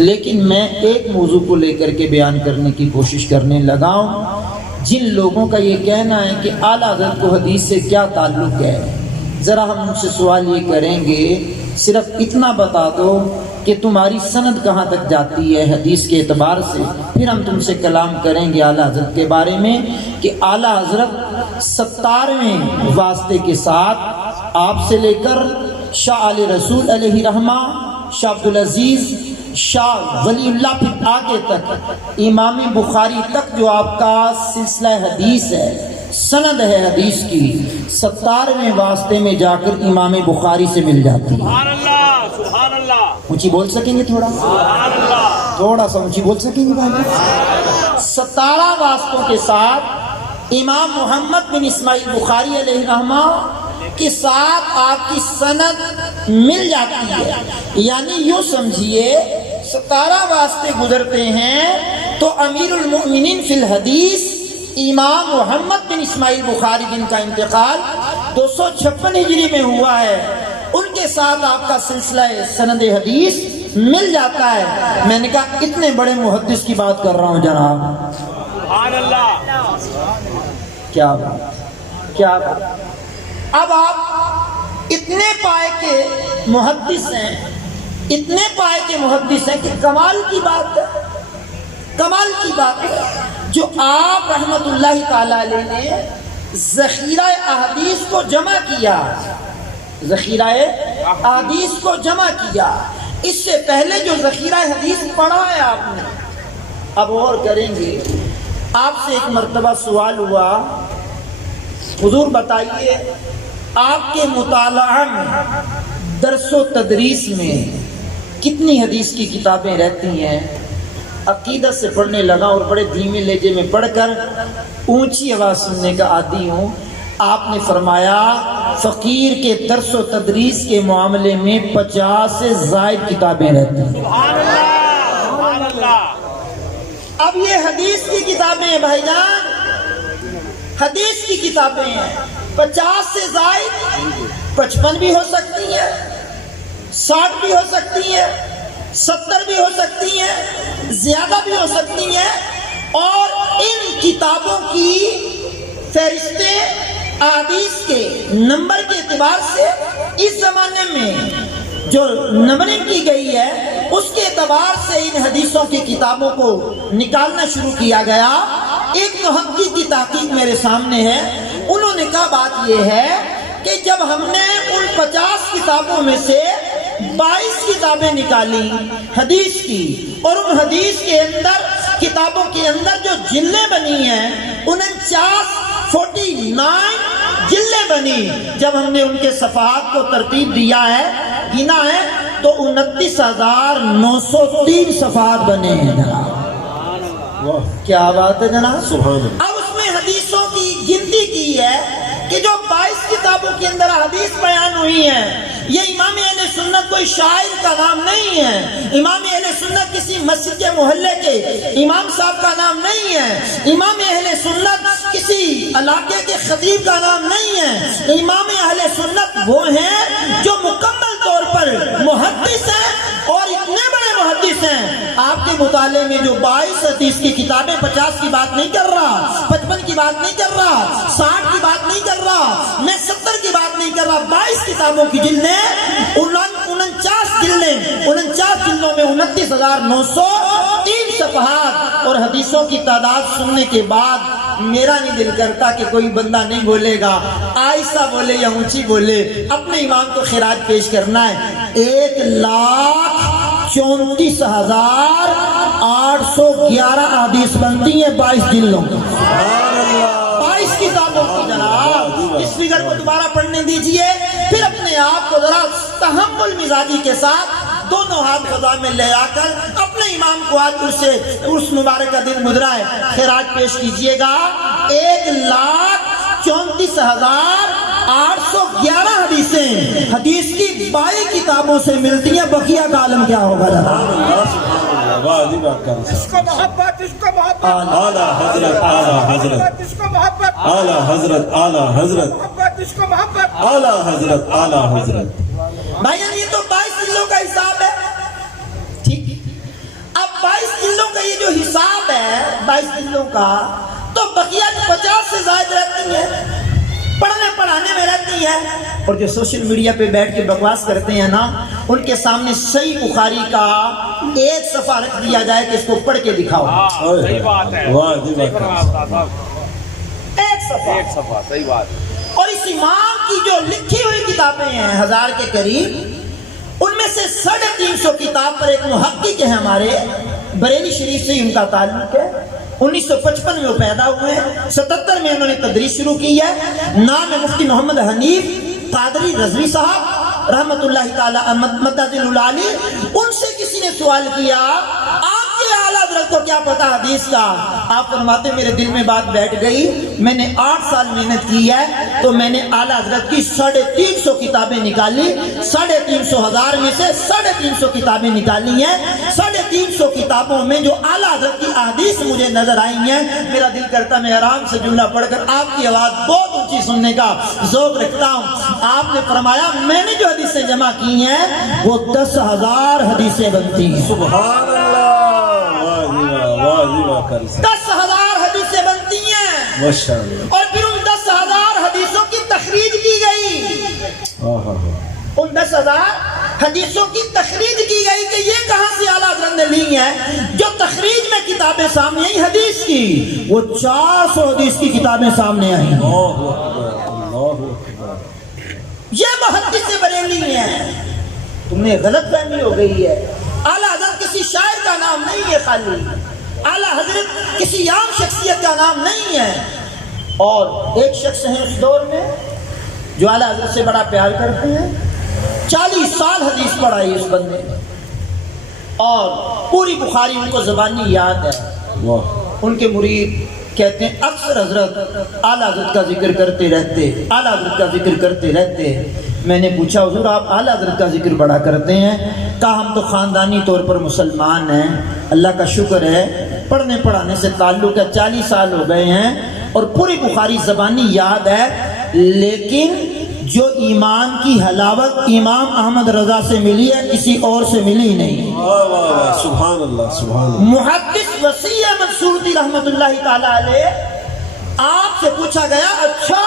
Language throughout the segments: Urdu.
لیکن میں ایک موضوع کو لے کر کے بیان کرنے کی کوشش کرنے لگا ہوں۔ جن لوگوں کا یہ کہنا ہے کہ اعلیٰ حضرت کو حدیث سے کیا تعلق ہے، ذرا ہم ان سے سوال یہ کریں گے، صرف اتنا بتا دو کہ تمہاری سند کہاں تک جاتی ہے حدیث کے اعتبار سے، پھر ہم تم سے کلام کریں گے اعلیٰ حضرت کے بارے میں کہ اعلیٰ حضرت 17ویں واسطے کے ساتھ آپ سے لے کر شاہ علی رسول علیہ رحمہ، شاہ عبدالعزیز، شاہ ولی اللہ، پھر آگے تک امام بخاری تک جو آپ کا سلسلہ حدیث ہے، سند ہے حدیث کی، 17ویں واسطے میں جا کر امام بخاری سے مل جاتی ہے۔ سبحان اللہ، سبحان اللہ، اونچی بول سکیں گے تھوڑا؟ سبحان اللہ، تھوڑا سا اونچی بول سکیں گے بھائی؟ 17 واسطوں کے ساتھ امام محمد بن اسماعیل بخاری علیہ رحمہ کے ساتھ آپ کی سند مل جاتی ہے۔ یعنی یوں سمجھیے 17 واسطے گزرتے ہیں تو امیر المؤمنین فی الحدیث امام محمد بن اسماعیل بخاری جن کا انتقال 256 ہجری میں ہوا ہے، ان کے ساتھ آپ کا سلسلہ سند حدیث مل جاتا ہے۔ میں نے کہا اتنے بڑے محدث کی بات کر رہا ہوں جناب، سبحان اللہ، کیا بات، کیا بات۔ اب آپ اتنے پائے کے محدث ہیں، اتنے پائے کے محدث ہیں کہ کمال کی بات ہے، کمال کی بات ہے جو آپ رحمت اللہ تعالی علیہ نے ذخیرہ احادیث کو جمع کیا، ذخیرہ احادیث کو جمع کیا۔ اس سے پہلے جو ذخیرہ حدیث پڑھا ہے آپ نے، اب اور کریں گے۔ آپ سے ایک مرتبہ سوال ہوا، حضور بتائیے آپ کے مطالعہ میں، درس و تدریس میں کتنی حدیث کی کتابیں رہتی ہیں؟ عقیدت سے پڑھنے لگا اور بڑے دھیمے لہجے میں پڑھ کر اونچی آواز سننے کا عادی ہوں۔ آپ نے فرمایا فقیر کے درس و تدریس کے معاملے میں 50 سے زائد کتابیں رہتی ہیں۔ سبحان اللہ، سبحان اللہ۔ اب یہ حدیث کی کتابیں ہیں بھائی جان، حدیث کی کتابیں ہیں، 50 سے زائد، 55 بھی ہو سکتی ہیں، 60 بھی ہو سکتی ہیں، 70 بھی ہو سکتی ہیں، زیادہ بھی ہو سکتی ہیں۔ اور ان کتابوں کی فہرستیں احادیث کے نمبر کے اعتبار سے اس زمانے میں جو نمبرنگ کی گئی ہے اس کے اعتبار سے ان حدیثوں کی کتابوں کو نکالنا شروع کیا گیا۔ ایک محقق کی تحقیق میرے سامنے ہے، انہوں نے کہا بات یہ ہے کہ جب ہم نے ان 50 کتابوں میں سے 22 کتابیں نکالی حدیث کی، اور ان حدیث کے اندر کتابوں کے اندر جو جلدیں بنی ہیں 49 جلدیں بنی، جب ہم نے ان کے صفحات کو ترتیب دیا ہے، گنا ہے، تو 29,903 صفحات بنے ہیں جناب۔ کیا بات ہے جناب؟ اب اس میں حدیثوں کی گنتی کی ہے کہ جو 22 کتابوں کے اندر حدیث بیان ہوئی ہیں، یہ امام اہل سنت کوئی شاعر کا نام نہیں ہے، امام اہل سنت کسی مسجد کے محلے کے امام صاحب کا نام نہیں ہے، امام اہل سنت کسی علاقے کے خطیب کا نام نہیں ہے۔ امام اہل سنت وہ ہیں جو مکمل طور پر محدث ہیں، اور اتنے بڑے محدث ہیں۔ آپ کے مطالعے میں جو 22 حدیث کی کتابیں، 50 کی بات نہیں کر رہا، 55 کی بات نہیں کر رہا، 60 کی بات نہیں کر رہا، میں 70 کی بات نہیں کر رہا، 22 کتابوں کی جلدیں، 49 جلدیں، 49 جلدوں میں 29,903 صفحات، اور حدیثوں کی تعداد سننے کے بعد میرا نہیں دل کرتا کہ کوئی بندہ نہیں بولے گا، آہستہ بولے یا اونچی بولے، اپنے امام کو خراج پیش کرنا ہے۔ 1,34,811 حدیث بنتی ہیں 22 جلدوں کی، 22 کتابوں کی جناب۔ اس فگر کو دوبارہ پڑھنے دیجئے، پھر اپنے آپ کو ذرا تحمل مزاجی کے ساتھ دونوں ہاتھ فضا میں لے آ کر اپنے امام کو آج اسے اس مبارک کا دن گزرا ہے خراج پیش کیجئے گا۔ 1,34,811 حدیثیں حدیث کی 22 کتابوں سے ملتی ہیں، بقیہ کا عالم کیا ہوگا جناب؟ اس کو محبت، اس کو محبت، اعلیٰ حضرت، اعلیٰ حضرت، اس کو محبت، اعلیٰ حضرت، اعلیٰ حضرت، محبت، اس کو محبت، اعلیٰ حضرت، اعلیٰ حضرت۔ بھائی یہ تو 22 جلدوں کا حساب ہے، ٹھیک۔ 22 جلدوں کا، تو بقیہ 50 سے زائد رہتی ہے، پڑھنے پڑھانے میں رہتی ہے. اور جو سوشل میڈیا پہ بیٹھ کے بکواس کرتے ہیں نا، ان کے سامنے صحیح بخاری کا ایک صفحہ رکھ دیا جائے کہ اس کو پڑھ کے دکھاؤ. صحیح بات ہے. واہ جی واہ. ایک صفحہ صحیح بات. اور اس امام کی جو لکھی ہوئی کتابیں ہیں 1000 کے قریب، ان میں سے 350 کتاب پر ایک محقق ہے ہمارے بریلی شریف سے ان کا تعلق ہے. 1955 میں وہ پیدا ہوئے ہیں، 77 میں انہوں نے تدریس شروع کی ہے. نام ہے مفتی محمد حنیف قادری رضوی صاحب رحمت اللہ تعالی مدد العالی. ان سے کسی نے سوال کیا آپ کے اعلیٰ حضرت کو کیا پتا حدیث کا؟ آپ فرماتے میرے دل میں بات بیٹھ گئی، میں نے 8 سال محنت کی ہے تو میں نے اعلیٰ حضرت کی 350 کتابیں نکالی. 350,000 میں سے 350 کتابیں نکالی ہیں. 350 کتابوں میں جو اعلیٰ حضرت کی احادیث مجھے نظر آئی ہیں، میرا دل کرتا میں آرام سے جملہ پڑھ کر آپ کی آواز بہت اونچی سننے کا ذوق رکھتا ہوں. آپ نے فرمایا میں نے جو حدیثیں جمع کی ہیں وہ 10,000 حدیثیں بنتی ہیں. سبحان اللہ. واہ جی واہ. 10,000 حدیثیں بنتی ہیں، ماشاء اللہ. اور پھر ان 10,000 حدیثوں کی تخریج کی گئی. ان 10,000 حدیثوں کی تخریج کی گئی کہ یہ کہاں سے اعلیٰ حضرت نے لی ہیں. جو تخریج میں کتابیں سامنے آئی حدیث کی، وہ 400 حدیث کی کتابیں سامنے آئی. یہ محدث بریلی ہیں. تمہیں غلط فہمی ہو گئی ہے. اعلیٰ حضرت کسی شاعر کا نام نہیں ہے، خالی اعلیٰ حضرت کسی عام شخصیت کا نام نہیں ہے. اور ایک شخص ہیں اس دور میں جو اعلیٰ حضرت سے بڑا پیار کرتے ہیں. 40 سال حدیث پڑھائی اس بندے نے، اور پوری بخاری ان کو زبانی یاد ہے. ان کے مرید کہتے ہیں اکثر حضرت اعلیٰ حضرت کا ذکر کرتے رہتے، اعلیٰ حضرت کا ذکر کرتے رہتے. میں نے پوچھا حضور آپ اعلیٰ حضرت کا ذکر بڑا کرتے ہیں؟ کہا ہم تو خاندانی طور پر مسلمان ہیں، اللہ کا شکر ہے، پڑھنے پڑھانے سے تعلق ہے، 40 سال ہو گئے ہیں اور پوری بخاری زبانی یاد ہے، لیکن جو ایمان کی حلاوت امام احمد رضا سے ملی ہے کسی اور سے ملی نہیں. سبحان اللہ. سبحان اللہ. محدث وسیع منصوری رحمت اللہ تعالی علیہ، آپ سے پوچھا گیا اچھا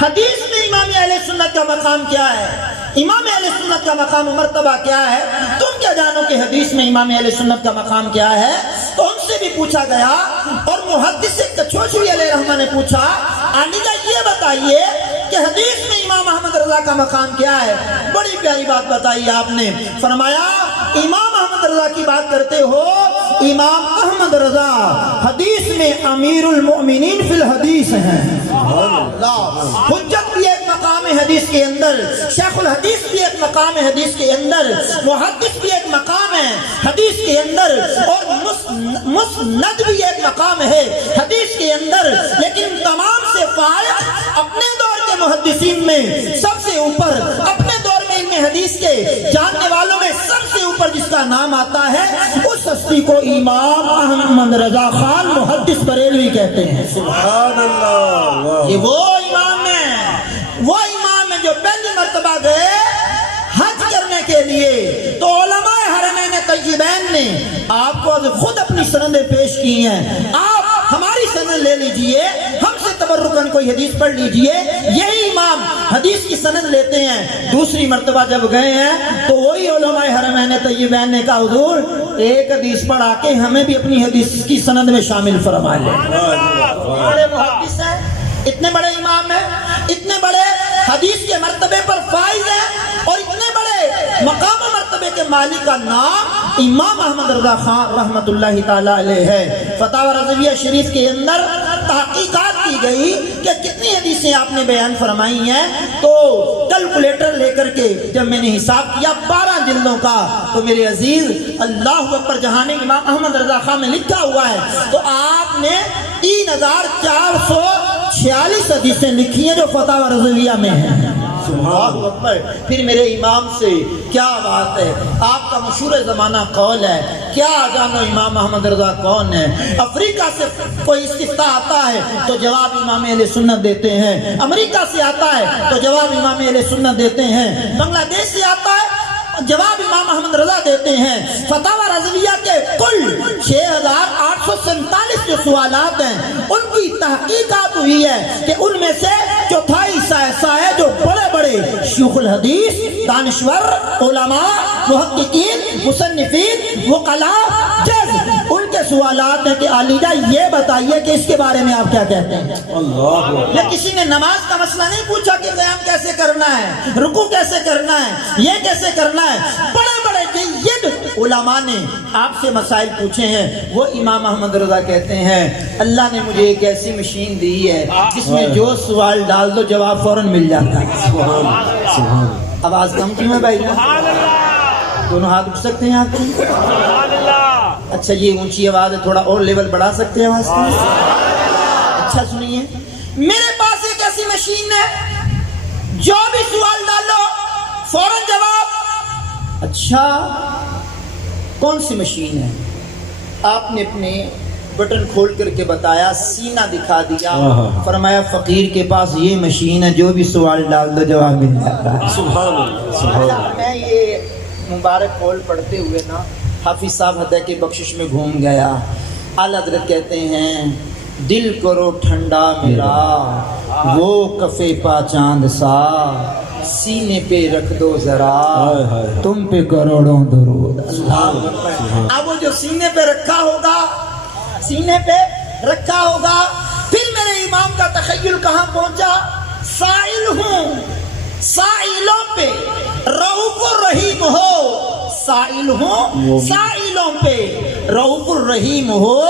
حدیث میں امام اہل سنت کا مقام کیا ہے، امام اہل سنت کا مقام و مرتبہ کیا ہے، تم کیا جانو کہ حدیث میں امام اہل سنت کا مقام کیا ہے؟ تو ان سے بھی پوچھا گیا. اور محدث کچھوچھوی علیہ رحمہ نے پوچھا علی کا یہ بتائیے کہ حدیث میں امام احمد رضا کا مقام کیا ہے؟ بڑی پیاری بات بتائی آپ نے. فرمایا امام احمد رضا کی بات کرتے ہو، امام احمد رضا حدیث میں امیر المؤمنین فی الحدیث ہیں. حجت بھی ایک مقام حدیث کے اندر، شیخ الحدیث بھی ایک مقام حدیث کے اندر، محدث بھی ایک مقام ہے حدیث کے اندر، اور مسند بھی ایک مقام ہے حدیث کے اندر. لیکن تمام سے فارغ اپنے دور کے محدثین میں سب سے اوپر، اپنے دور میں علم حدیث کے جاننے والوں میں سب سے اوپر جس کا نام آتا ہے اس ہستی کو امام احمد رضا خان محدث بریلوی کہتے ہیں. سبحان اللہ. یہ وہ امام ہیں، وہ امام ہیں جو پہلی مرتبہ گئے حج کرنے کے لیے تو علماء حرمین طیبین نے آپ کو خود اپنی سندیں پیش کی ہیں. آپ ہماری سند لے لیجئے، ہم سے تبرکن کوئی حدیث پڑھ لیجئے. یہی امام حدیث کی سند لیتے ہیں. دوسری مرتبہ جب گئے ہیں تو وہی علماء حرمین طیبین نے کہا حضور ایک حدیث پڑھا کے ہمیں بھی اپنی حدیث کی سند میں شامل فرما لیں. بڑے محدث ہیں، اتنے بڑے امام ہیں، اتنے بڑے حدیث کے مرتبے پر فائز ہیں، اور اتنے بڑے مقام و مرتبے کے مالک کا نام امام احمد رضا خان رحمت اللہ تعالی علیہ ہے. فتاوی رضویہ شریف کے اندر تحقیقات کی گئی کہ کتنی حدیثیں آپ نے بیان فرمائی ہیں. تو کیلکولیٹر لے کر کے جب میں نے حساب کیا 12 جلدوں کا، تو میرے عزیز اللہ اکبر جہاں امام احمد رضا خان میں لکھا ہوا ہے تو آپ نے 3,446 حدیثیں لکھی ہیں جو فتاوی رضویہ میں ہیں. سبحان اکبر. پھر میرے امام سے کیا بات ہے، آپ کا مشہور زمانہ قول ہے، کیا جانو امام احمد رضا کون ہے. افریقہ سے کوئی استفتاء آتا ہے تو جواب امام اہل سنت دیتے ہیں، امریکہ سے آتا ہے تو جواب امام اہل سنت دیتے ہیں، بنگلہ دیش سے آتا ہے جواب امام احمد رضا دیتے ہیں. فتاوی رضویہ کے کل 6,847 جو سوالات ہیں ان کی تحقیقات ہوئی ہے کہ ان میں سے چوتھائی حصہ ایسا ہے جو بڑے بڑے شیوخ الحدیث، دانشور، علماء، محققین، مصنفین، وقلاء جز ان کے سوالات ہیں کہ علیجہ یہ بتائیے کہ اس کے بارے میں آپ کیا کہتے ہیں۔ اللہ یا کسی نے نماز کا مسئلہ نہیں پوچھا کہ قیام کیسے کرنا ہے، رکوع کیسے کرنا ہے، یہ کیسے کرنا ہے۔ بڑے بڑے جید علماء نے آپ سے مسائل پوچھے ہیں۔ وہ امام احمد رضا کہتے ہیں اللہ نے مجھے ایک ایسی مشین دی ہے جس میں جو سوال ڈال دو جواب فوراً مل جاتا ہے۔ سبحان آواز کم کیوں ہے بھائی جان؟ سبحان اللہ دونوں ہاتھ اٹھ سکتے ہیں آپ کو؟ سبحان اللہ اچھا یہ اونچی آواز ہے، تھوڑا اور لیول بڑھا سکتے ہیں آواز کا؟ اچھا سنیے، میرے پاس ایک ایسی مشین ہے جو بھی سوال ڈالو فوراً جواب۔ اچھا کون سی مشین ہے؟ آپ نے اپنے بٹن کھول کر کے بتایا، سینہ دکھا دیا، فرمایا فقیر کے پاس یہ مشین ہے جو بھی سوال ڈال دو جواب مل جاتا ہے۔ سبحان اللہ سبحان اللہ۔ میں یہ مبارک قول پڑھتے ہوئے نا حافظ صاحب ہدیہ کی بخشش میں گھوم گیا۔ اعلیٰ حضرت کہتے ہیں دل کرو ٹھنڈا میرا وہ کفے پا چاند سا، سینے پہ رکھ دو ذرا تم پہ کروڑوں درود۔ اب وہ جو سینے پہ رکھا ہوگا، سینے پہ رکھا ہوگا، پھر میرے امام کا تخیل کہاں پہنچا؟ سائل ہوں، سائلوں پہ رؤوف الرحیم ہو، سائل ہوں سائلوں پہ رؤوف الرحیم ہو،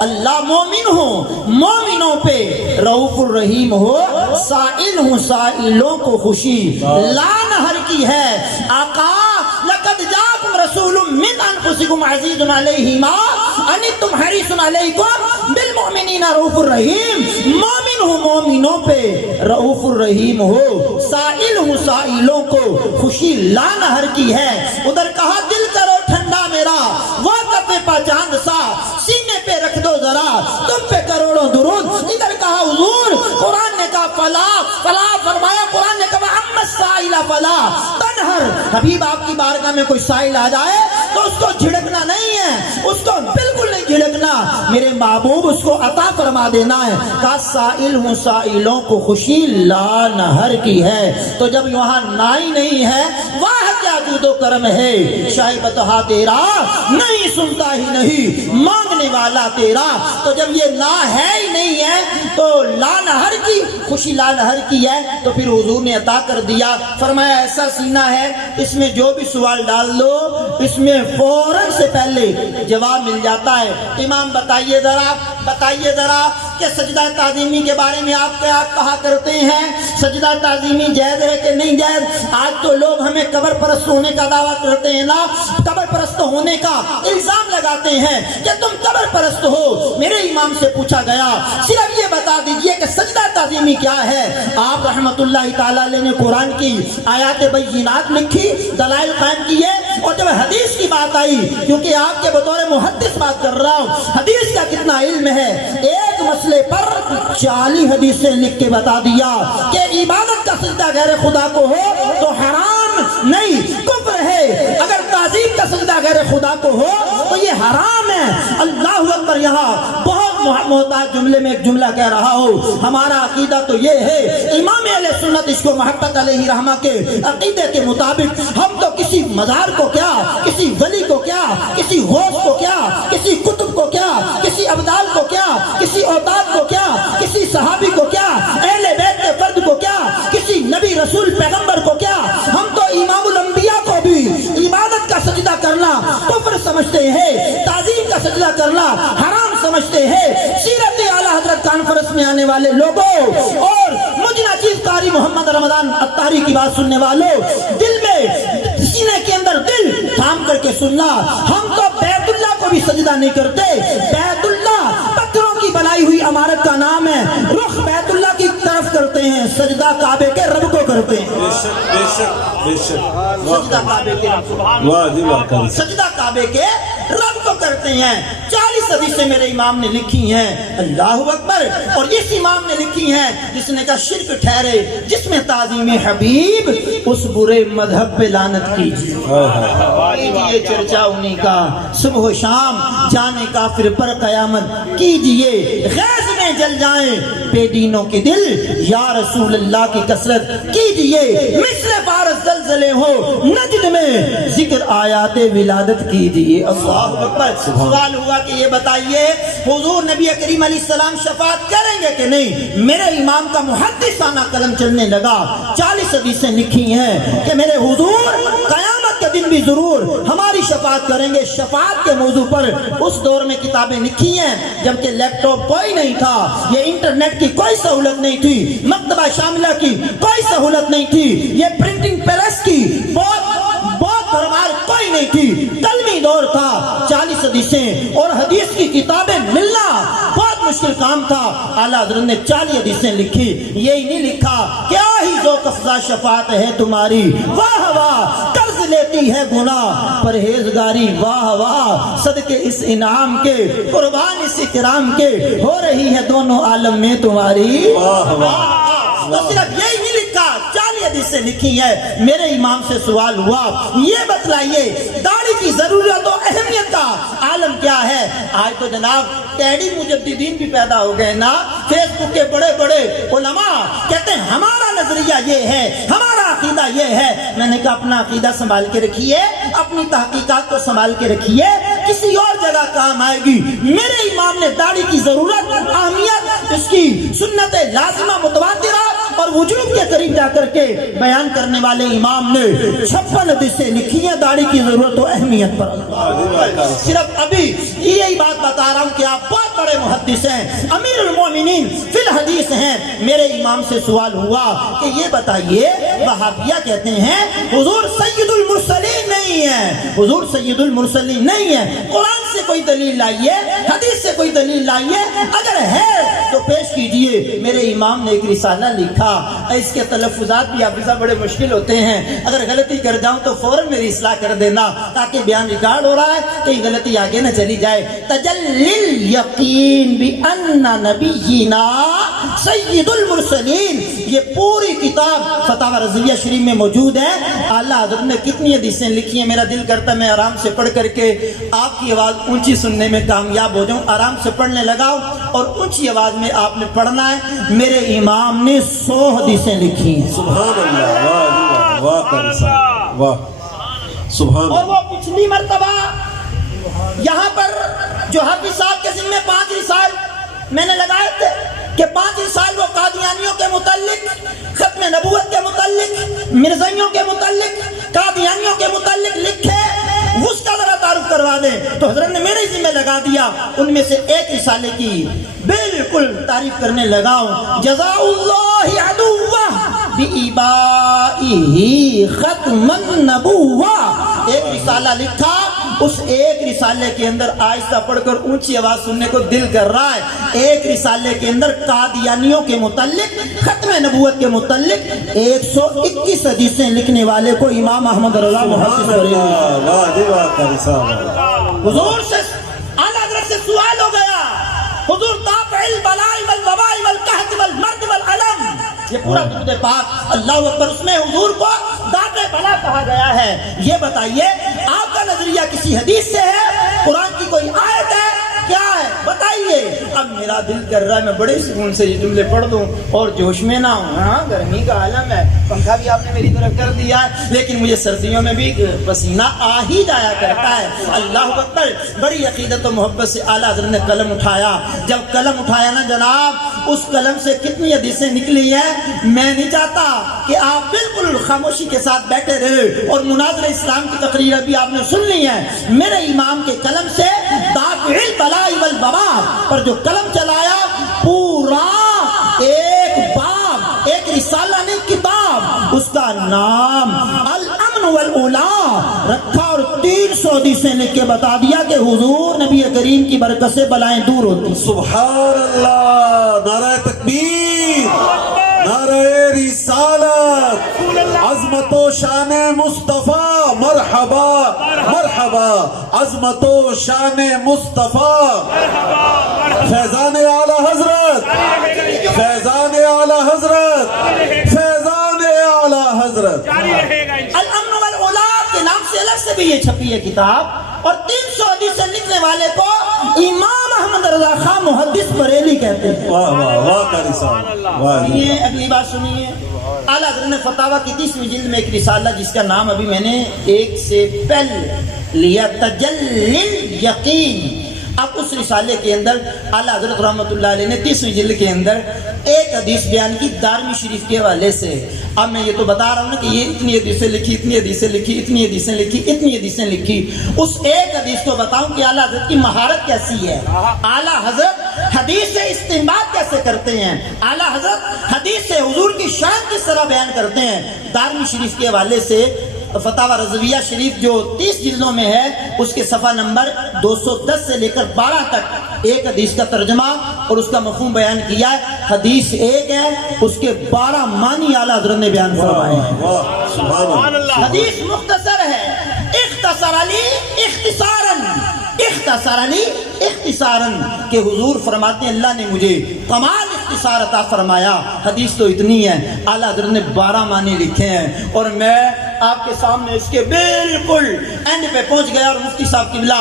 اللہ مومن ہوں مومنوں پہ رؤوف الرحیم ہو، سائل ہوں سائلوں کو خوشی لان ہر کی ہے۔ آقا لقد جاءکم رسول من انفسکم عزیز علیہ ما عنتم حریص علیکم بالمؤمنین رؤوف الرحیم، مومن ہوں مومنوں پہ رؤوف الرحیم ہو، سائل ہوں سائلوں کو خوشی لان ہر کی ہے۔ ادھر کہا دل کرو ٹھنڈا میرا وہ کفے پا چاند سا، سینے پہ رکھ دو ذرا تم پہ کروڑوں درود۔ ادھر کہا حضور قرآن نے کہا فلا فلا فرمایا، قرآن نے کہا اما السائل فلا تنہر، حبیب آپ کی بارگاہ میں کوئی سائل آ جائے تو اس کو جھڑکنا نہیں ہے، اس کو بالکل نہیں جھڑکنا، میرے محبوب اس کو عطا فرما دینا ہے۔ کہا سائل ہوں سائلوں کو خوشی لا نہر کی ہے۔ تو جب وہاں نا ہی نہیں ہے، واہ کیا جود و کرم ہے، شاہ بتہا تیرا نہیں سنتا ہی نہیں مانگنے والا تیرا۔ تو جب یہ نا ہے ہی نہیں ہے تو لا نہر کی خوشی لا نہر کی ہے، تو پھر حضور نے عطا کر دیا، فرمایا ایسا سینہ ہے اس میں جو بھی سوال ڈال دو اس میں فوراً سے پہلے جواب مل جاتا ہے۔ امام بتائیے ذرا کہ سجدہ تعظیمی کے بارے میں آپ کیا کہا کرتے ہیں؟ سجدہ تعظیمی جائز ہے کہ نہیں جائز؟ آج تو لوگ ہمیں قبر پرست ہونے کا دعویٰ کرتے ہیں نا، قبر پرست ہونے کا الزام لگاتے ہیں کہ تم قبر پرست ہو۔ میرے امام سے پوچھا گیا صرف یہ بتا دیجئے کہ سجدہ تعظیمی کیا ہے؟ آپ رحمت اللہ تعالیٰ علیہ نے قرآن کی آیات بینات لکھی، دلائل قائم کیے، اور جب حدیث کی بات آئی، کیونکہ آپ کے بطور محدث بات کر رہا ہوں، حدیث کا کتنا علم ہے، ایک مسئلے پر 40 حدیثیں لکھ کے بتا دیا کہ عبادت کا سجدہ غیر خدا کو ہو تو حرام نہیں کفر ہے، اگر تعظیم کا سجدہ غیر خدا کو ہو تو یہ حرام ہے۔ اللہ اکبر۔ یہاں بہت محتاج جملے میں ایک جملہ کہہ رہا ہوں، ہمارا عقیدہ تو یہ ہے، امام اہل سنت اس کو محبت علیہ رحمہ کے عقیدے کے مطابق ہم تو کسی مزار کو کیا، کسی ولی کو کیا، کسی غوث کو کیا، کسی قطب کو کیا، کسی ابدال کو کیا، کسی اوتاد کو کیا، کسی صحابی کو کیا، اہل بیت کے فرد کو کیا، کسی نبی رسول پیغمبر کو کیا، ہم تو امام الانبیاء کو بھی عبادت کا سجدہ کرنا کفر سمجھتے ہیں، تعظیم کا سجدہ کرنا حرام سمجھتے ہیں۔ سیرت اعلیٰ حضرت کانفرنس میں آنے والے لوگوں اور مجھ ناچیز قاری محمد رمضان عطاری کی بات سننے والوں، دل میں سینے کے اندر دل تھام کر کے سننا، ہم تو بیت اللہ کو بھی سجدہ نہیں کرتے۔ بیت اللہ پتھروں کی بنائی ہوئی عمارت کا نام ہے، رخ بیت اللہ کی طرف کرتے ہیں، سجدہ کعبے کے رب کو کرتے ہیں۔ بے شک سجدہ کعبے کے رب کو، واہ جی واہ، سجدہ کعبے کے رب کو کرتے ہیں۔ 40 40 حدیثیں میرے امام نے لکھی ہیں، اللہ اکبر، اور اس امام نے لکھی ہیں جس نے کہا شرک ٹھہرے جس میں تعظیم حبیب، اس برے مذہب پہ لعنت کیجیے۔ کیجیے چرچا انہی کا صبح و شام، جانے کافر پر قیامت کیجیے، غیظ میں جل جائیں بے دینوں کے دل، یا رسول اللہ کی کثرت کیجیے، مثل فارس زلزلے ہو نجد میں ذکر آیات ولادت کیجیے۔ اللہ اکبر۔ سوال ہوا کہ یہ بتائیے حضور نبی کریم علیہ السلام شفاعت کریں گے کہ نہیں؟ میرے امام کا محدثانہ قلم چلنے لگا، 40 حدیثیں لکھی ہیں کہ میرے حضور قیامت کے دن بھی ضرور ہماری شفاعت کریں گے۔ شفاعت کے موضوع پر اس دور میں کتابیں لکھی ہیں جبکہ لیپ ٹاپ کوئی نہیں تھا، یہ انٹرنیٹ کی کوئی سہولت نہیں تھی، مکتبہ شاملہ کی کوئی سہولت نہیں تھی، یہ پرنٹنگ پریس کی بہت بھرمار کوئی نہیں تھی، کلمی دور تھا۔ 40 حدیثیں اور حدیث کی کتابیں ملنا بہت مشکل کام تھا۔ اعلیٰ حضرت نے 40 حدیثیں لکھی، یہی نہیں لکھا کیا ہی ذوق افزا شفاعت ہے تمہاری، واہ واہ قرض لیتی ہے گناہ پرہیزگاری، واہ واہ صدقے اس انعام کے قربان اس اکرام کے، ہو رہی ہے دونوں عالم میں تمہاری واہ واہ۔ تو صرف یہی نہیں لکھا، 40 حدیثیں لکھی ہیں۔ میرے امام سے سوال ہوا یہ بتلائیے داڑھی کی ضرورت و اہمیت کا عالم کیا ہے؟ آج تو جناب ٹیڈی مجددین بھی پیدا ہو گئے نا، فیس بک کے بڑے بڑے علماء کہتے ہیں ہمارا نظریہ یہ ہے، ہمارا عقیدہ یہ ہے۔ میں نے کہا اپنا عقیدہ سنبھال کے رکھیے، اپنی تحقیقات کو سنبھال کے رکھیے، کسی اور جگہ کام آئے گی۔ میرے امام نے داڑھی کی ضرورت، اہمیت، اس کی سنت لازمہ متواترہ اور وجوب کے قریب جا کر کے بیان کرنے والے امام نے 56 حدیثیں لکھی ہیں داڑھی کی ضرورت و اہمیت پر۔ صرف ابھی یہی بات بتا رہا ہوں کہ آپ بہت بڑے محدث ہیں، امیر المومنین فی الحدیث ہیں۔ میرے امام سے سوال ہوا کہ یہ بتائیے وہابیہ کہتے ہیں حضور سید المرسلین نہیں ہے، حضور سید المرسلین نہیں ہے، قرآن سے کوئی دلیل لائیے، حدیث سے کوئی دلیل لائیے، اگر ہے تو پیش کیجئے۔ میرے امام نے ایک رسالہ لکھا، اس کے تلفظات بھی حافظہ بڑے مشکل ہوتے ہیں، اگر غلطی کر جاؤں تو فوراً میری اصلاح کر دینا تاکہ بیان ریکارڈ ہو رہا ہے کہیں غلطی آگے نہ چلی جائے۔ تجلی یقین بأن نبینا سید المرسلین، یہ پوری کتاب فتاوی رضویہ شریف میں موجود ہے۔ اعلیٰ حضرت نے کتنی حدیثیں لکھی ہیں، میرا دل کرتا ہے میں آرام سے پڑھ کر کے آپ کی آواز اونچی سننے میں کامیاب ہو جاؤں۔ آرام سے پڑھنے لگاؤ اور اونچی آواز میں آپ نے پڑھنا ہے۔ میرے امام نے 100 حدیثیں لکھی ہیں، سبحان اللہ، واہ واہ واہ واہ سبحان اور اللہ۔ وہ پچھلی مرتبہ یہاں پر جو حافظ صاحب کے ذمہ 5 رسال میں نے لگائے تھے کہ 5 رسال وہ قادیانیوں کے متعلق، ختم نبوت کے متعلق، مرزائیوں کے متعلق، قادیانیوں کے متعلق لکھے، اس کا ذرا تعارف کروا دیں۔ تو حضرت نے میرے ذمہ لگا دیا، ان میں سے ایک رسالے کی بالکل تعریف کرنے لگاؤں۔ جزا اللہ عدوہ بِإِبَائِهِ ختم النبوہ، ایک رسالہ لکھا، اس ایک رسالے کے اندر آہستہ پڑھ کر اونچی آواز سننے کو دل کر رہا ہے، ایک رسالے کے اندر قادیانیوں کے متعلق، ختم نبوت کے متعلق 121 حدیثیں لکھنے والے کو امام احمد رضا محدث حضور سے اعلیٰ حضرت سے سوال ہو گیا، حضور دافع البلاء والوباء والقحط والمرض والالم، یہ پورا درود پاک اللہ اکبر، اس میں حضور کو دافع بلا کہا گیا ہے۔ یہ بتائیے آپ کا نظریہ کسی حدیث سے ہے، قرآن کی کوئی آیت ہے، کیا ہے بتائیے؟ اب میرا دل کر رہا ہے میں بڑے سکون سے یہ جملے پڑھ دوں اور جوش میں نہ ہوں۔ ہاں گرمی کا عالم ہے، پنکھا بھی آپ نے میری طرف کر دیا ہے، لیکن مجھے سردیوں میں بھی پسینہ آ ہی جایا کرتا ہے۔ اللہ اکبر، بڑی عقیدت و محبت سے اعلیٰ حضرت نے قلم اٹھایا۔ جب قلم اٹھایا نا جناب، اس قلم سے کتنی حدیثیں نکلی ہیں، میں نہیں چاہتا کہ آپ بالکل خاموشی کے ساتھ بیٹھے رہے اور مناظر اسلام کی تقریر بھی آپ نے سن لی ہے۔ میرے امام کے قلم سے دافع البلاء والوباء پر جو قلم چلایا، پورا ایک باب، ایک رسالہ نہیں کتاب، اس کا نام الامن والاولا رکھا اور 300 حدیثیں لکھ کے بتا دیا کہ حضور نبی کریم کی برکت سے بلائیں دور ہوتی۔ سبحان اللہ، نعرہ تکبیر، نعرہ رسالت، عظمت عظمت و شان مصطفیٰ مرحبا مرحبا عظمت و شان مصطفیٰ فیضان اعلی حضرت فیضان اعلی حضرت فیضان اعلی حضرت جاری رہے گا الامن والاولاد کے نام سے الگ سے بھی یہ چھپی ہے کتاب، اور 300 حدیثیں لکھنے والے کو امام احمد رضا خان محدث بریلی کہتے ہیں۔ واہ واہ واہ قاری صاحب واہ جی سنیے اگلی بات سنیے، اعلیٰ حضرت نے فتاویٰ کی 30ویں جلد میں ایک رسالہ جس کا نام ابھی میں نے ایک سے پہلے لیا تجلی الیقین، اب اس رسالے کے اندر اعلیٰ حضرت رحمۃ اللہ علیہ نے 30ویں جلد کے اندر ایک حدیث بیان کی دارمی شریف کے حوالے سے۔ اب میں یہ تو بتا رہا ہوں نا کہ یہ اتنی حدیثیں لکھی اتنی حدیثیں لکھی اتنی حدیثیں لکھی اتنی حدیثیں لکھی، اس ایک حدیث کو بتاؤں کہ اعلیٰ حضرت کی مہارت کیسی ہے، اعلیٰ حضرت حدیث سے استنباط کیسے کرتے ہیں، اعلیٰ حضرت حدیث سے حضور کی شان کس طرح بیان کرتے ہیں۔ دارمی شریف کے حوالے سے فتاویٰ رضویہ شریف جو 30 جلدوں میں ہے، اس کے صفحہ نمبر 210 سے لے کر 12 تک ایک حدیث کا ترجمہ اور اس کا مفہوم بیان کیا ہے۔ حدیث ایک ہے، اس کے 12 معنی اعلیٰ حضرت نے بیان فرمائے ہیں۔ واہ سبحان اللہ حدیث مختصر ہے، اختصر علی اختصاراً، اختصر علی اختصاراً، کہ حضور فرماتے ہیں اللہ نے مجھے کمال اختصار عطا فرمایا۔ حدیث تو اتنی ہے، اعلیٰ حضرت نے 12 معنی لکھے ہیں، اور میں آپ کے سامنے اس کے بالکل اینڈ پہ پہنچ گیا، اور مفتی صاحب قبلہ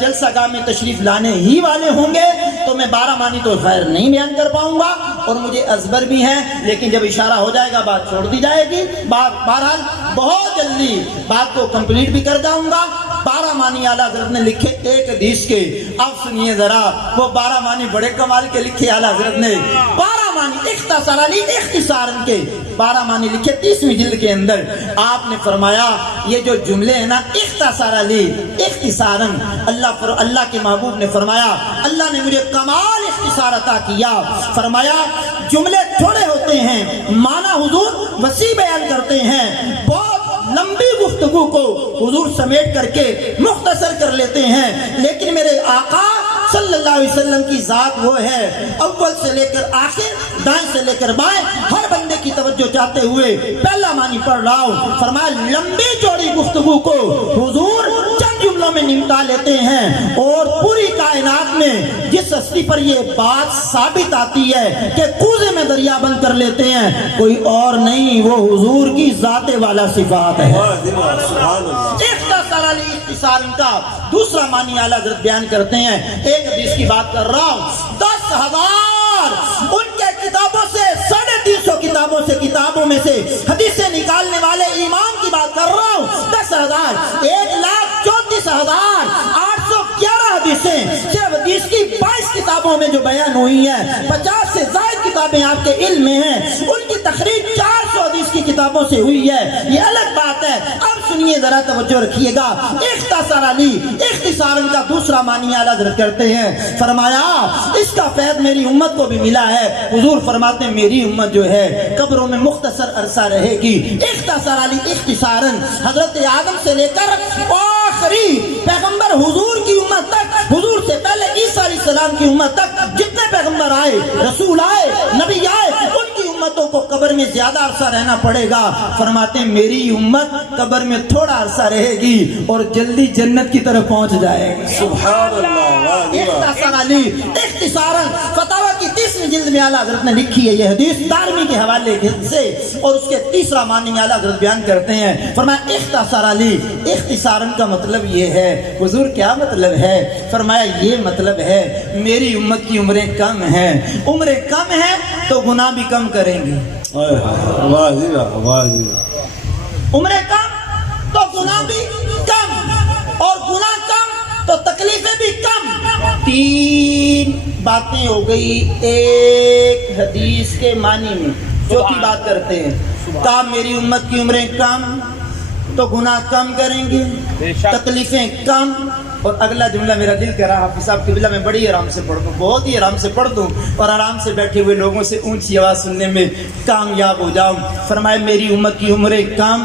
جلسہ گاہ میں تشریف لانے ہی والے ہوں گے، تو میں 12 معنی تو خیر نہیں بیان کر پاؤں گا، اور مجھے ازبر بھی ہے، لیکن جب اشارہ ہو جائے گا بات چھوڑ دی جائے گی۔ بہرحال بہت جلدی بات کو کمپلیٹ بھی کر جاؤں گا۔ 12 معنی اعلیٰ حضرت نے لکھے ایک حدیث کے۔ اب سنیے ذرا، وہ 12 معنی بڑے کمال کے لکھے اعلیٰ حضرت نے، 12 معنی اختصار علی اختصاراً کے 12 معنی لکھے 30ویں جلد کے اندر۔ آپ نے فرمایا یہ جو جملے ہیں نا، اختصار علی اختصاراً، اللہ کے محبوب نے فرمایا اللہ نے مجھے کمال اختصار عطا کیا۔ فرمایا جملے تھوڑے ہوتے ہیں، معنی حضور وسیع بیان کرتے ہیں، بہت لمبی گفتگو کو حضور سمیٹ کر کے مختصر کر لیتے ہیں، لیکن میرے آقا صلی اللہ علیہ وسلم کی ذات وہ ہے، اول سے لے کر آخر، دائیں سے لے کر بائیں، ہر بندے کی توجہ چاہتے ہوئے پہلا معنی پڑھ رہا ہوں۔ فرمایا لمبی چوڑی گفتگو کو حضور چند جملوں میں نمٹا لیتے ہیں، اور پوری کائنات میں جس ہستی پر یہ بات ثابت آتی ہے کہ کوزے میں دریا بند کر لیتے ہیں، کوئی اور نہیں، وہ حضور کی ذات والا صفات ہے۔ واہ جی واہ سبحان اللہ اختصار علی اختصار کا دوسرا معنی اعلیٰ حضرت بیان کرتے ہیں۔ ایک حدیث کی بات کر رہا ہوں، 10,000 ان کے کتابوں سے 350 کتابوں سے کتابوں میں سے حدیثیں نکالنے والے امام کی بات کر رہا ہوں، 10,000 1,34,811 حدیثیں صرف حدیث کی 22 کتابوں میں جو بیان ہوئی ہیں، 50 سے زائد کتابیں آپ کے علم میں ہیں، ان کی تخریج 400 حدیث کی کتابوں سے ہوئی ہے، یہ الگ بات ہے۔ اب سنیے ذرا توجہ رکھیے گا، اختصار علی اختصار کا دوسرا معنی اعلیٰ حضرت کرتے ہیں۔ فرمایا اس کا فیض میری امت کو بھی ملا ہے۔ حضور فرماتے ہیں میری امت جو ہے قبروں میں مختصر عرصہ رہے گی۔ اختصار علی اختصاراً، حضرت آدم سے لے کر آخری پیغمبر حضور کی امت تک، حضور سے پہلے عیسیٰ علیہ السلام کی امت تک جتنے پیغمبر آئے، رسول آئے، نبی آئے، ان کی امتوں کو قبر میں زیادہ عرصہ رہنا پڑے گا۔ فرماتے ہیں میری امت قبر میں تھوڑا عرصہ رہے گی اور جلدی جنت کی طرف پہنچ جائے گی۔ سبحان اللہ واہ جی واہ اختصار علی اختصاراً فتاویٰ کی 30ویں جلد میں اعلیٰ حضرت نے لکھی ہے یہ حدیث دارمی کے حوالے سے، اور اس کے تیسرا معنی اعلیٰ حضرت بیان کرتے ہیں۔ فرمایا اختصار علی اختصاراً کا مطلب یہ ہے، حضور کیا مطلب ہے؟ فرمایا یہ مطلب ہے میری امت کی عمریں کم ہیں، عمریں کم ہیں تو گناہ بھی کم کریں گے۔ واہ جی واہ واہ جی واہ عمریں کم تو گناہ بھی کم، اور گناہ کم تو تکلیفیں بھی کم۔ 3 باتیں ہو گئی ایک حدیث کے معنی میں جو کی بات کرتے ہیں۔ کہا میری امت کی عمریں کم تو گناہ کم کریں گے، تکلیفیں کم، اور اگلا جملہ میرا دل کر رہا حافظ صاحب قبلہ میں بڑی آرام سے پڑھ دوں، بہت ہی آرام سے پڑھ دوں، اور آرام سے بیٹھے ہوئے لوگوں سے اونچی آواز سننے میں کامیاب ہو جاؤں۔ فرمایا میری امت کی عمریں کم،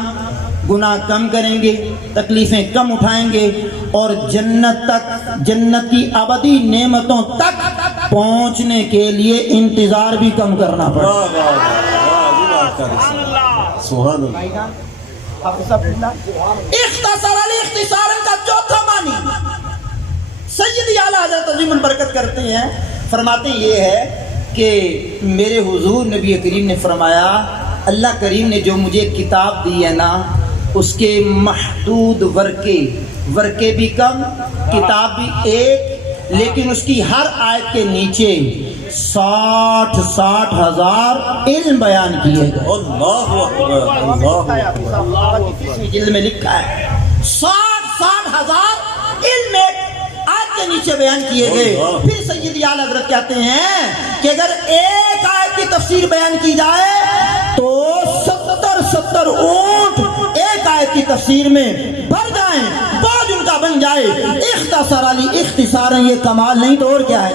گناہ کم کریں گے، تکلیفیں کم اٹھائیں گے، اور جنت تک، جنت کی ابدی نعمتوں تک پہنچنے کے لیے انتظار بھی کم کرنا پڑے۔ واہ واہ واہ جی واہ قاری صاحب سبحان اللہ بھائی جان حافظ عبداللہ اختصار علی اختصارن کا چوتھا معنی سیدی اعلیٰ حضرت عظیم البرکت کرتے ہیں، فرماتے ہیں یہ ہے کہ میرے حضور نبی کریم نے فرمایا اللہ کریم نے جو مجھے کتاب دی ہے نا اس کے محدود ورقے بھی کم، کتاب بھی ایک، لیکن اس کی ہر آیت کے نیچے 60 ہزار علم بیان کیے گئے۔ اللہ اکبر اللہ اکبر جلد میں لکھا ہے 60 ہزار علم ایک آیت کے نیچے بیان کیے گئے۔ پھر سیدی اعلیٰ حضرت کہتے ہیں کہ اگر ایک آیت کی تفسیر بیان کی جائے تو 70 اونٹ ایک آیت کی تفسیر میں بھر جائیں، بوجھ ان کا بن جائے۔ اختصار علی اختصار یہ کمال نہیں تو اور کیا ہے؟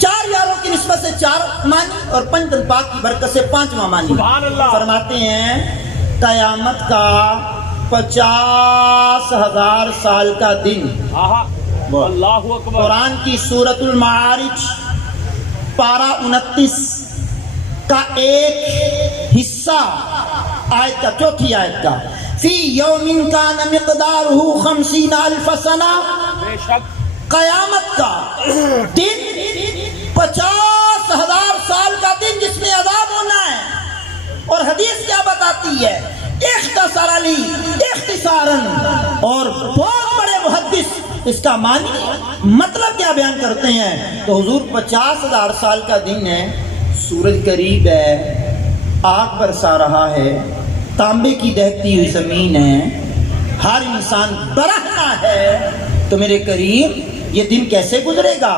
4 یاروں کی نسبت سے 4 معنی اور 5 تن پاک کی برکت سے 5واں معنی۔ سبحان اللہ۔ فرماتے ہیں قیامت کا 50,000 سال کا دن اللہ اکبر۔ قرآن کی سورۃ المعارج پارہ 29 کا ایک حصہ آیت کا چوتھی آیت کا فی یوم کان مقدارہ 50,000 سنہ، بے شک قیامت کا دن 50,000 سال کا دن جس میں عذاب ہونا ہے۔ اور حدیث کیا بتاتی ہے؟ اختصار علی اختصاراً، اور بہت بڑے محدث اس کا معنی مطلب کیا بیان کرتے ہیں تو حضور 50,000 سال کا دن ہے، سورج قریب ہے، آگ برسا رہا ہے، تانبے کی دہتی ہوئی زمین ہے، ہر انسان برہنہ ہے، تو میرے قریب یہ دن کیسے گزرے گا؟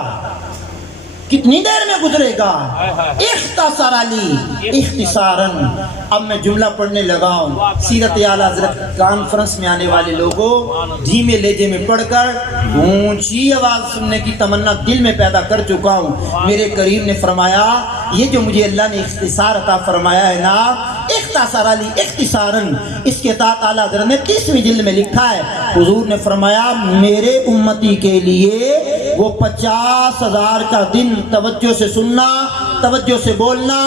کتنی دیر میں گزرے گا؟ اختصار علی اختصاراً۔ اب میں جملہ پڑھنے لگا ہوں، سیرت اعلیٰ حضرت کانفرنس میں آنے والے لوگوں دھیمے لہجے میں پڑھ کر اونچی آواز سننے کی تمنا دل میں پیدا کر چکا ہوں۔ میرے کریم نے فرمایا یہ جو مجھے اللہ نے اختصار عطا فرمایا ہے نا، اختصار علی اختصاراً، اس کے تحت اعلیٰ حضرت نے 30ویں جلد میں لکھا ہے، حضور نے فرمایا میرے امتی کے لیے وہ 50,000 کا دن توجہ سے سننا، توجہ سے بولنا،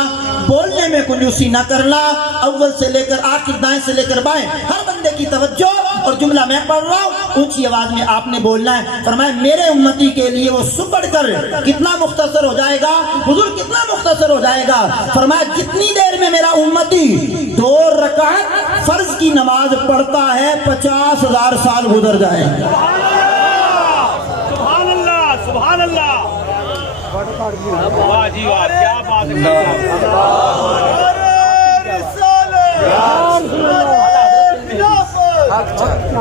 بولنے میں کنجوسی نہ کرنا، اول سے لے کر آخر دائیں سے لے کر بائیں ہر بندے کی توجہ، اور جملہ میں پڑھ رہا ہوں اونچی آواز میں آپ نے بولنا ہے۔ فرمایا میرے امتی کے لیے وہ سپڑ کر کتنا مختصر ہو جائے گا؟ حضور کتنا مختصر ہو جائے گا؟ فرمایا جتنی دیر میں میرا امتی 2 رکعت فرض کی نماز پڑھتا ہے 50,000 سال گزر جائیں گے۔ سبحان اللہ سبحان اللہ، واہ جی واہ، کیا بات ہے۔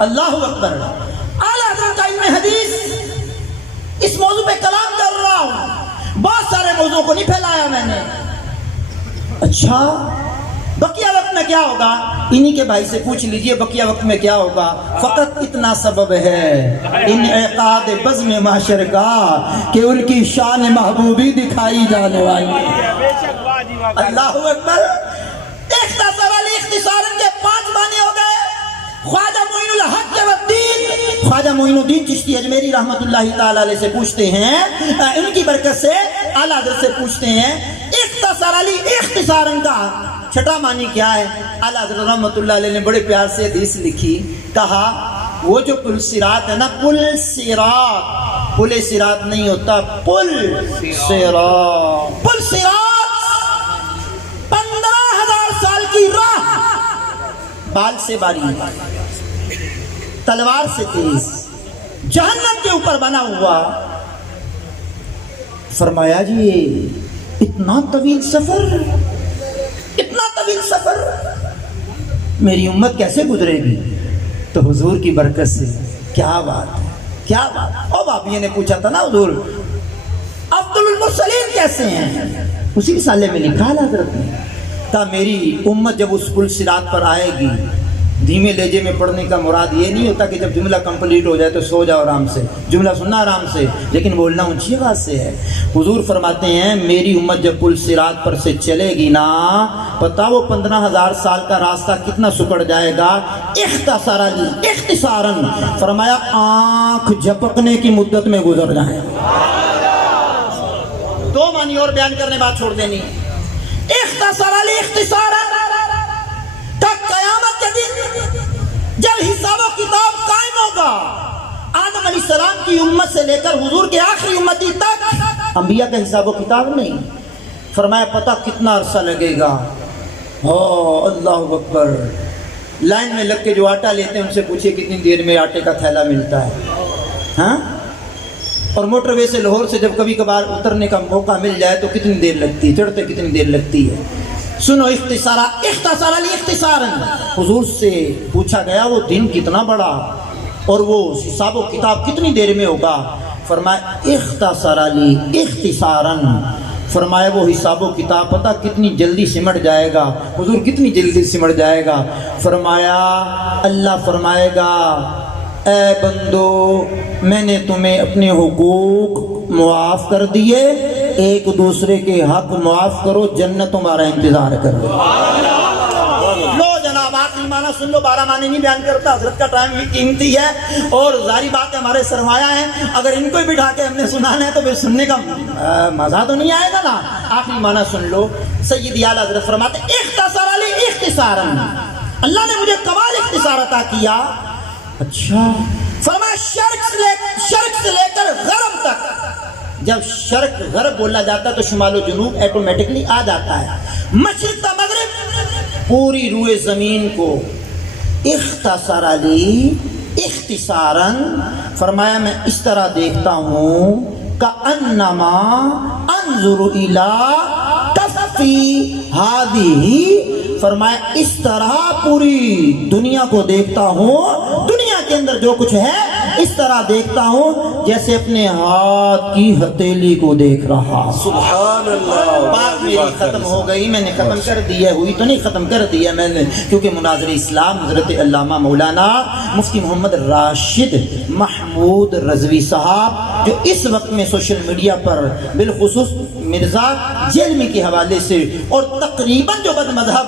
اللہ اکبر۔ اعلیٰ حضرت کا علم حدیث اس موضوع پہ کلام کر رہا ہوں، بہت سارے موضوع کو نہیں پھیلایا میں نے۔ اچھا بقیہ وقت میں کیا ہوگا؟ انہی کے بھائی سے پوچھ لیجئے بقیہ وقت میں کیا ہوگا۔ فقط اتنا سبب ہے انعقاد بزم محشر کا کہ ان کی شان محبوبی دکھائی جانے والی ہے۔ بے شک، واہ جی واہ۔ اللہ اکبر۔ اختصار علی اختصاراً کے 5 معنی ہو گئے۔ خواجہ معین الحق والدین، خواجہ معین الدین چشتی اجمیری رحمت اللہ تعالی علیہ سے پوچھتے ہیں، ان کی برکت سے اعلیٰ حضرت سے پوچھتے ہیں اختصار علی اختصاراً کا 6واں معنی کیا ہے؟ اعلیٰ حضرت رحمت اللہ علیہ نے بڑے پیار سے حدیث لکھی، کہا وہ جو پل صراط ہے نا، پل صراط، پل صراط نہیں ہوتا، پل صراط، پل صراط 15,000 سال کی راہ، بال سے باریک، تلوار سے تیز، جہنم کے اوپر بنا ہوا۔ فرمایا جی اتنا طویل سفر، اتنا طویل سفر میری امت کیسے گزرے گی؟ تو حضور کی برکت سے کیا بات ہے، کیا بات۔ اب آپ یہ نے پوچھا تھا نا حضور افضل المرسلین کیسے ہیں؟ اسی رسالے میں لکھا حضرت نے، کہا میری امت جب اس پل صراط پر آئے گی، دھیمے لہجے میں پڑھنے کا مراد یہ نہیں ہوتا کہ جب جملہ کمپلیٹ ہو جائے تو سو جاؤ آرام سے، جملہ سننا آرام سے، لیکن بولنا اونچی آواز سے ہے۔ حضور فرماتے ہیں میری امت جب پل صراط پر سے چلے گی نا، پتہ وہ 15,000 سال کا راستہ کتنا سکڑ جائے گا؟ اختصار علی اختصاراً، فرمایا آنکھ جھپکنے کی مدت میں گزر جائیں۔ 2 معنی اور بیان کرنے بعد چھوڑ دینی۔ اختصار علی اختصاراً کہ قیامت کے دن جب حساب و کتاب قائم ہوگا، آدم علیہ السلام کی امت سے لے کر حضور کے آخری امتی تک انبیاء کا حساب و کتاب نہیں. فرمایا پتہ کتنا عرصہ لگے گا. اللہ اکبر. لائن میں لگ کے جو آٹا لیتے ہیں ان سے پوچھئے کتنی دیر میں آٹے کا تھیلا ملتا ہے. ہاں، اور موٹر وے سے لاہور سے جب کبھی کبھار اترنے کا موقع مل جائے تو کتنی دیر لگتی ہے، چڑھتے کتنی دیر لگتی ہے. سنو اختصارا حضور سے پوچھا گیا وہ دن کتنا بڑا اور وہ حساب و کتاب کتنی دیر میں ہوگا. فرمایا اختصاراً، فرمایا وہ حساب و کتاب پتہ کتنی جلدی سمٹ جائے گا. حضور کتنی جلدی سمٹ جائے گا. فرمایا اللہ فرمائے گا اے بندو میں نے تمہیں اپنے حقوق معاف کر دیے، ایک دوسرے کے حق معاف کرو، جنت تمہارا انتظار کرو. لو جناب آخری معنی سن لو، 12 معنی نہیں بیان کرتا، حضرت کا ٹائم بھی قیمتی ہے اور ظاہری بات ہے ہمارے سرمایہ ہیں. اگر ان کو بٹھا کے ہم نے سنانا ہے تو پھر سننے کا مزہ تو نہیں آئے گا نا. آخری معنی سن لو. سید اعلیٰ حضرت فرماتے اختصاراً، اللہ نے مجھے کمال اختصار عطا کیا. اچھا، فرمایا شرق سے لے کر غرب تک. جب شرق غرب بولا جاتا ہے تو شمال و جنوب ایٹومیٹکلی آ جاتا ہے. مشرق تا مغرب پوری روئے زمین کو اختصاراً فرمایا میں اس طرح دیکھتا ہوں کأنما انظر الی کفی ہذہ، فرمایا اس طرح پوری دنیا کو دیکھتا ہوں، دنیا کے اندر جو کچھ ہے اس طرح دیکھتا ہوں جیسے اپنے ہاتھ کی ہتھیلی کو دیکھ رہا. سبحان اللہ. بات میری ختم ہو گئی، میں نے ختم کر دی ہے، ہوئی تو نہیں ختم کر دی ہے میں نے، کیونکہ مناظر اسلام حضرت علامہ مولانا مفتی محمد راشد محمود رضوی صاحب جو اس وقت میں سوشل میڈیا پر بالخصوص مرزا جیلمی کے حوالے سے اور تقریباً جو بد مذہب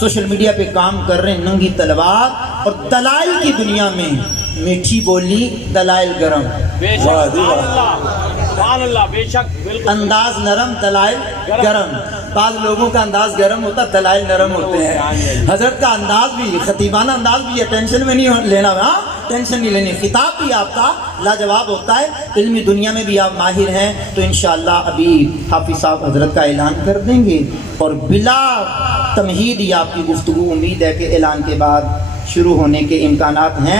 سوشل میڈیا پہ کام کر رہے ہیں، ننگی تلوار اور دلائل کی دنیا میں، میٹھی بولی دلائل گرم، بے شک سبحان اللہ، بے شک بالکل. انداز نرم دلائل گرم. بعض لوگوں کا انداز گرم ہوتا، دلائل نرم ہوتے ہیں. حضرت کا انداز بھی خطیبانہ انداز بھی ہے، ٹینشن میں نہیں لینا. ہاں ٹینشن نہیں لینی. خطاب بھی آپ کا لاجواب ہوتا ہے. علمی دنیا میں بھی آپ ماہر ہیں تو انشاءاللہ ابھی حافظ صاحب حضرت کا اعلان کر دیں گے اور بلا تمہید ہی آپ کی گفتگو امید ہے کہ اعلان کے بعد شروع ہونے کے امکانات ہیں.